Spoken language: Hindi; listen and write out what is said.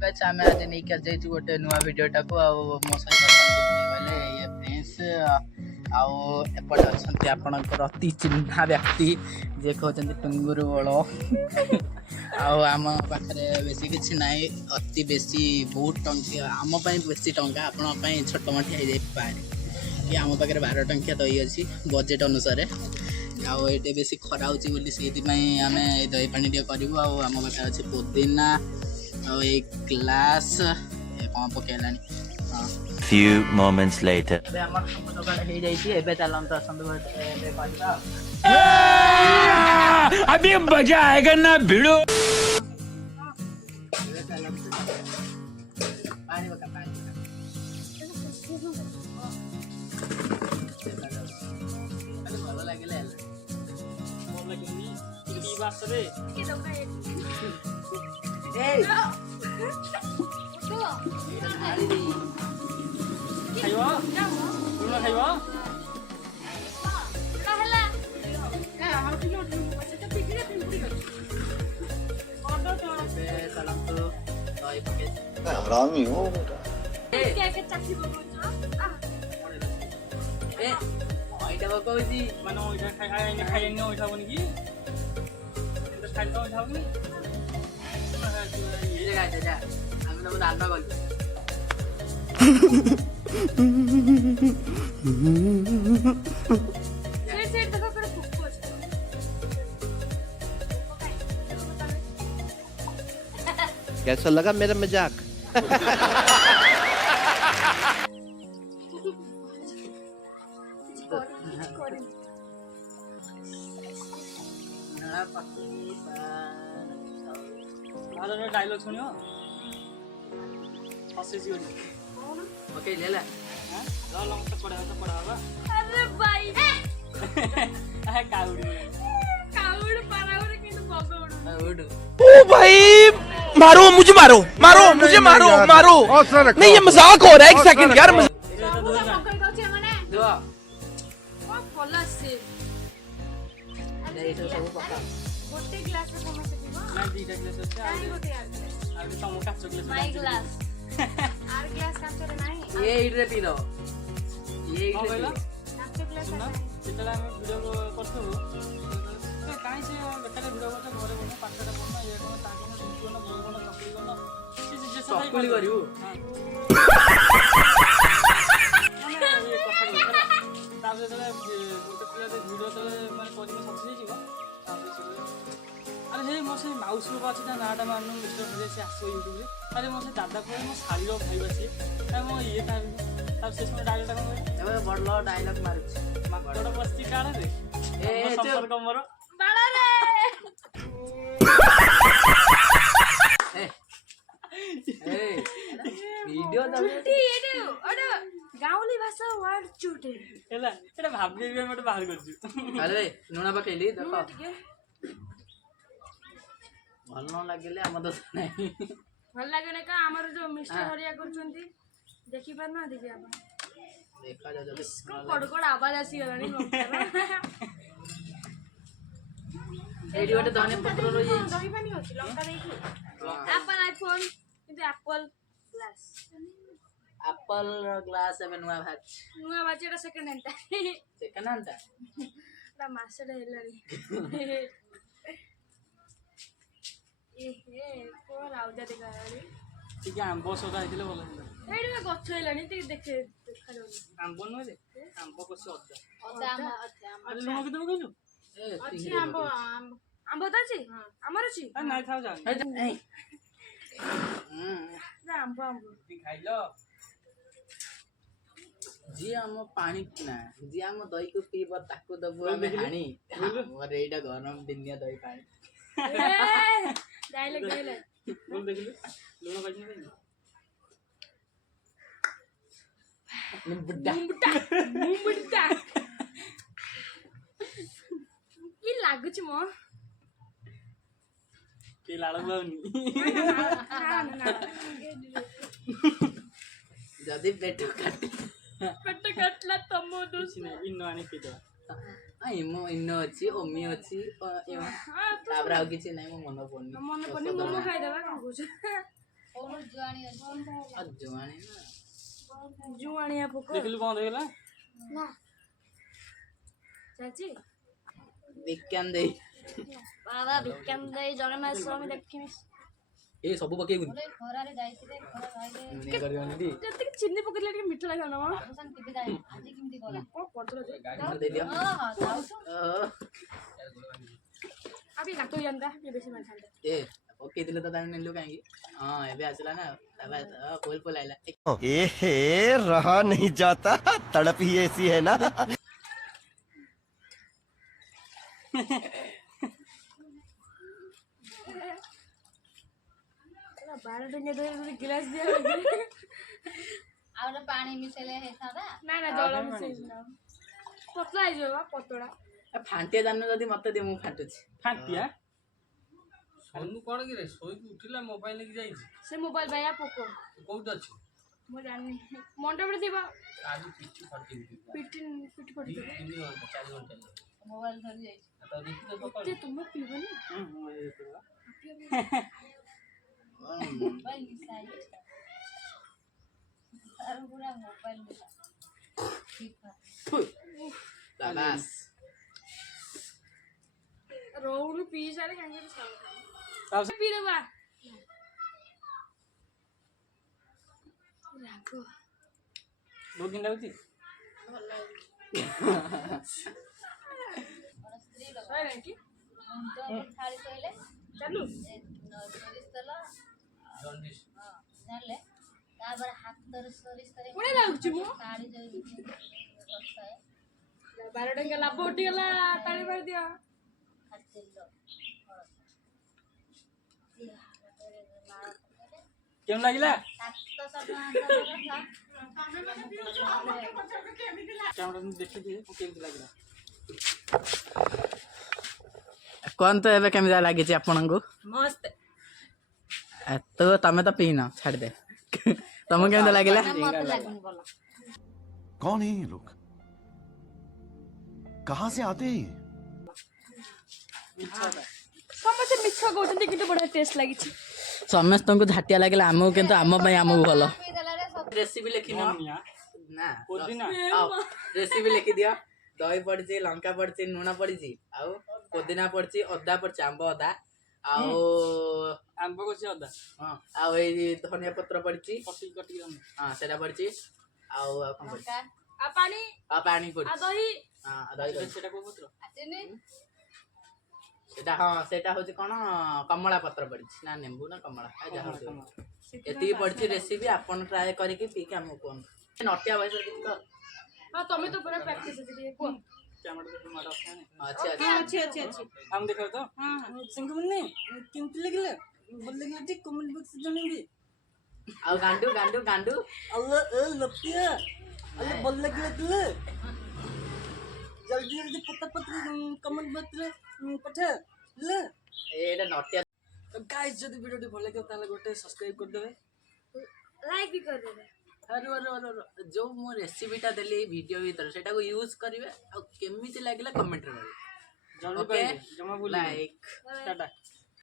गाइस आमे आज नहीं कर जाई गोटे नुआ वीडियो टाको आ मो कहले ये प्रिंस आउ एपट अछंती आपनकर अति चिन्हा व्यक्ति जे कहते टुंगुरु बड़ आउ आम पाखे बेसी किसी ना अति बेसी बहुत टंकिया आम बेसी टंका आपण छोट मोटी हो जाए पारे कि आम पाखे 12 टंकिया दही अच्छी बजेट अनुसार आउ ये बेसी खरा होती आम दही पानी टे करूँ आम पाखे अच्छे पुदीना और एक ग्लास कौन पकेला Few moments later. अभी मजा आएगा ना भिड़ो। खाइबो लुण खाइबो काहला ए हम किलो सेटा पिकरे पिंपुरी ऑर्डर तो सलाम तो दही पके हरामी हो बेटा ए के चाची बको ए ओइटा बकोजी माने ओइटा खाइने ओइटा बनी की तो खाइ तो ओइटा बनी ये जगह जा हम तो दान गल कैसा लगा मेरा मजाक? डायलॉग सुनियो ओके ले ले हां लो मत पढ़ावा अरे भाई काउड पारावर के बगौड़ ओ भाई मारो मुझे मारो नहीं ये मजाक हो रहा है एक सेकंड यार दो फला से ये सब पका गोटे ग्लास में समोसा पीबो ना दीटा ग्लास আছে काई गोटे यार आबे समोसा काच ग्लास माय ग्लास आर ग्लास काचरे नाही ये इडरे पी दो ये इडरे कहला काच ग्लास सुना जेतला हम वीडियो करथबो ए काई से बेटा वीडियो करते घरे बने पाठटा बना ये कोन ताके सुन ना बोल बना चकली करना जे सब चकली करियो ताबे तले गोटे प्लेट वीडियो तले माने करिमे सक्सेस जीव अरे हे मोसे माउस रो अछि ता नाटा माननु मिस्टर भजे से आसो यूट्यूब रे अरे मोसे दादा को मो साड़ी रो भाई बसी ए मो ये था तब से इसमें डायलॉग का एबे बडलो डायलॉग मारुछ माकोड़ बस्ती काढ रे ए संपर्क मोर बड़ा रे ए वीडियो चुटी एडे अडे गाउँली भाषा वर्ड चुटे एला एटा भाबी भी मटे बाहर करछु अरे नुना पकेली देखो भल न लागले हम तो नहीं भल लागने का हमर जो मिस्टर हरिया करछंती देखि पार ना देखि आपण देखा जा जल्दी कोड आवाज आसी गलानी एडी गोटे धने पत्र रही जाई दही पानी होची लंका देइछु एप्पल आईफोन किंतु एप्पल ग्लास एप्पल ग्लास एबे नुआ भात नुआ बाजेटा सेकंड हैंड सेकंड हैंड ता मासेडा हेलारी ए को राउजा देखाली ठीक आंबो सोदा आइले बोल हिला एडी में गछ हेलानी ती देखे देखा जाउ आंबो न दे आंबो को से अदा अरे लुण के देबो कहलु अच्छी आंबो आंबो दाची हमर छी आ नाइ खाओ जा ना आंबो ती खाइलो जी हम पानी ना जी हम दही को पीब ताको दबु हम हानी हमर एटा गरम दिनिया दही पानी डायलॉग बोल देखलु लुण काजी नहीं मुंबुड्डा की लागु छ म के लाडो बाउनी जदी पेट कटला तमो दोस किसी नहीं इन्नो आने पीतो इमो इन्नो अच्छी ओमी अच्छी तापर आउ किछि नै म मन पड़नी मन पनि मोमो खाइदेला कौन कुछ जुआणी और जुआनी ना जुआणिया पोक ଦେଖିଲୁ ବନ୍ଦ ହେଇଗଲା ना चाची विज्ञान दे बाबा विज्ञान दे जगन्नाथ स्वामी देखिमी ए सब पकेबुन ଗୋଟେ ଖରାରେ ଯାଇଥିଲେ ଖରା ଖାଇଲେ ने करयोनी दी ଯେତିକି ଚିନି ପକେଇଲେ ଟିକେ ମିଠା ଲାଗେ ନା ମା ସାଙ୍ଗେ ଟିଭି ଯାଏ ଆଜି କେମିତି ଗଲା କଣ କରୁଥିଲ ଯେ गाड़ी दे दियो ହଁ ହଁ ଯାଉଛୁ ଆବି କାଟୁ ଜାନ୍ତା ये बेसी मान छान्ता ए ओके दिले तो ताने नेलु काई हां एबे आसला ना तबे फुल फुल आइला एहे रहा नहीं जाता तड़प ही ऐसी है ना बारह टंके दे ଗୋଟେ गिलास दिया ଆଉ ଗୋଟେ ପାଣି ମିଶେଇଲେ ହେଇଥାନ୍ତା ନା ନା ଜଳ ମିଶେଇ ନା ପତଳା ହେଇଯିବ ବା ପତଳା फांटिया जानु जदी मते दे मु फाटुची ଫାଣ୍ଟିଆ ସୋନୁ କଣ କିରେ ଶୋଇକି ଉଠିଲା ମୋବାଇଲ ନେଇକି ଯାଇଛି ସେ ମୋବାଇଲ ଭାଇଆ ପୋକ କୋଉଠି ଅଛି ମୁଁ ଜାଣିନି ମଣ୍ଡପରେ ଥିବ ଆଜି ପିଠି ଫାଟିଛି ପିଠି ପିଠି ପଡ଼ିଥିବ 4 ଘଣ୍ଟା ମୋବାଇଲ ଧରି ଯାଇଛି ତ ଦେଖିଲେ ସକାଳୁ ଯେ ତୁମେ ପିଇବନି ମୋବାଇଲ ମିଶା ହେଇଯାଇଛି ତାର ପୁରା ମୋବାଇଲ ମିଶା ଠିକ शाबाश ରୋଉଣୁ ପିଇ ସାରେ କାହିଁକି ସାଉ ପିଇ ଦେବା ରାଗ ବହୁତ ଦିନ ଲାଗୁଛି ସଇଲା କି ମୁଣ୍ଡ ଥାଳି ଶୋଇଲେ ଚାଲୁ ସୋରିଷ ତେଲ ଜଣ୍ଡିସ୍ ହଁ ଜାଣିଲେ ତାପରେ ହାତରେ ସୋରିଷ ତେଲ ବଢିଆ ଲାଗୁଛି ମୁଁ ଥାଳି ଯୋଉ ରଖିଥାଏ 12 ଟଙ୍କା ଲାଭ ଉଠିଗଲା ତାଳି ମାରି ଦିଅ ଖାଲି ତେଲ କେମିତି ଲାଗିଲା 700 ଟଙ୍କା କ୍ୟାମେରା ଦେଖିଦିଏ କେମିତି ଲାଗିଲା कौन तो एबे केमिदा लागी छी आपन को मस्त तो तमे तो पीना छाड़ दे तमे केमिदा लागिला ମତେ ଲାଗୁନି ଭଲ कौन है ये लोग कहाँ से आते हैं ये? ସମସ୍ତେ ମିଛ କହୁଛନ୍ତି କିନ୍ତୁ ବଢିଆ ଟେଷ୍ଟ ଲାଗିଛି समस्त को झाटिया लागिला हमो किंतु हम पई हमो भलो ପିଇଦେଲାରେ ସବୁ रेसिपी लिखिनो ना पुदीना। रेसिपी लिखि दियो दही पड़ची लंका पड़ची लुण पड़ची आउ पुदीना पड़ची अदा पड़ची आंब अदा आउ ଆମ୍ବ କଷି ଅଦା हां आउ ए धनिया पत्र पड़ची କଟି କଟି हां सेटा पड़ची आउ कोन पड़ची ଲଙ୍କା ଆଉ ପାଣି आ पानी ଆଉ पड़ची ଦହି हां दही पड़ची ସେଟା କୋଉ ପତ୍ର ଚିନି सेटा हां सेटा होची कोन कमला पत्र पड़ची ना नींबू ना कमला आ जा एती पड़ची रेसिपी आपन ट्राई करके पी के हमो कोन नटिया वैसे किछ तो ହଁ ତମେ ତ ପୁରା ପ୍ରାକ୍ଟିସ ଅଛି ଟିକେ କୁହ କ୍ୟାମେରା ଦେଖି ମାଡ ଅଛି अच्छा अच्छा ଆମ ଦେଖାଉ ତ ସାଙ୍ଗମାନେ କେମିତି ଲାଗିଲା ଭଲ ଲାଗିଲା ଟିକେ କମେଣ୍ଟ ବକ୍ସ ଜଣେଇବେ ଆଉ ଗାଣ୍ଡୁ ଗାଣ୍ଡୁ ଗାଣ୍ଡୁ अल्लाह ए लपिया अल्लाह बोल लगे तुले जल्दी जल्दी पता पत्र कमेंट बॉक्स रे पठा ले एटा नटिया तो गाइस जदी वीडियो टी भल लगे ताले गोटे सब्सक्राइब कर देबे ଲାଇକ୍ ବି କରିଦେବେ अरे अरे अरे जो मो रेसिपीटा देली वीडियो भीतर सेटा को यूज करिवे आ केमिति लागिला कमेंट रे जल्दी ओके जमा भूल लाइक टाटा